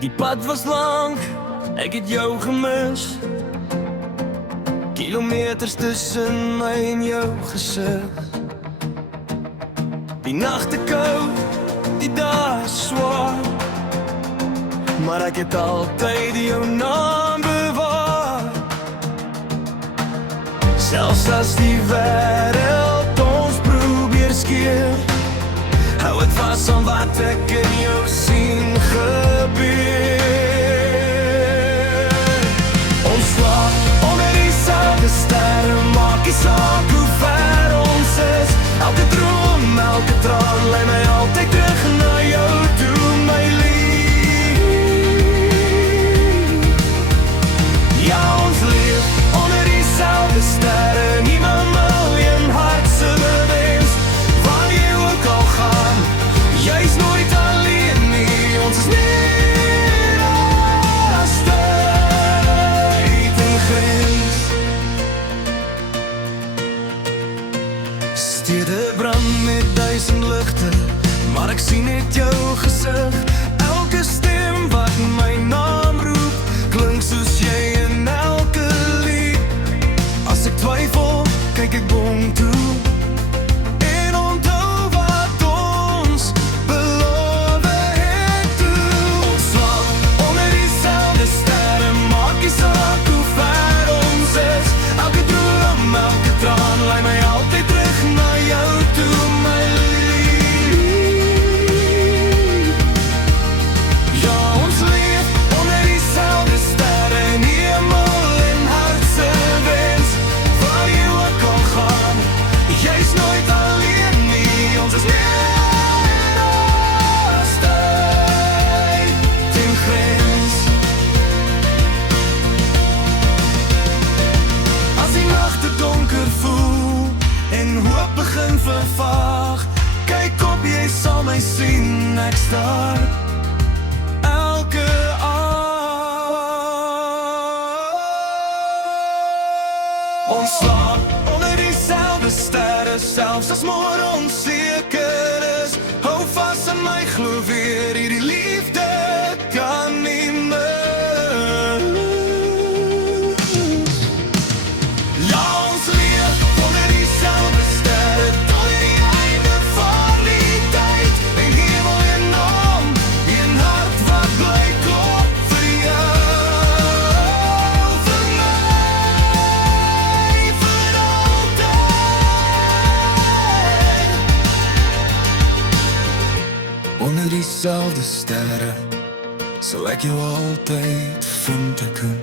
Die pad was lang, ek het jou gemis. Kilometers tussen my en jou gesig. Die nagte koud, die dae swaar, maar ek het altyd jou naam bewaar. Selfs as die wêreld ons probeer skeer, hou het vas aan wat ek in jou sien gebeur. Ons slaap onder dieselfde sterre, maak nie saak hoe ver ons is. Elke droom, elke traan lei my altyd terug na jou toe, my lief. Ja, ons leef onder dieselfde sterre, nie my miljoen hartse bewens. Waar jy ook al gaan, jy is nooit alleen nie. Ons is meer as tyd en grens. Stede brand met duisend ligte, maar ek sien net jou gesig. Elke stem wat my naam roep, klink soos jy in elke lied. As ek twyfel, kyk ek boontoe en onthou wat ons beloof het toe. Ons slaap onder dieselfde sterre, maak nie saak hoe ver ons is. Elke droom, elke traan lei my altyd terug na jou toe, my lief. Ja, ons leef onder dieselfde sterre, nie hemel en hartse wens. Waar jy ook al gaan, jy is nooit alleen nie. Ons is meer as tyd en grens. As die nagte donker voel en hoop begin vervaag, kyk op, jy sal my sien, ek staar elke aand. Ons slaap onder dieselfde sterre, selfs as môre onseker is. Hou vas aan my, glo weer, hierdie liefde kan nie mis. Ja, ons leef onder dieselfde sterre, tot die einde van die tyd. En hemel en naam, een hart wat bly klop vir jou, vir my, vir altyd. Onder dieselfde sterre, sal ek jou altyd vind, ek kan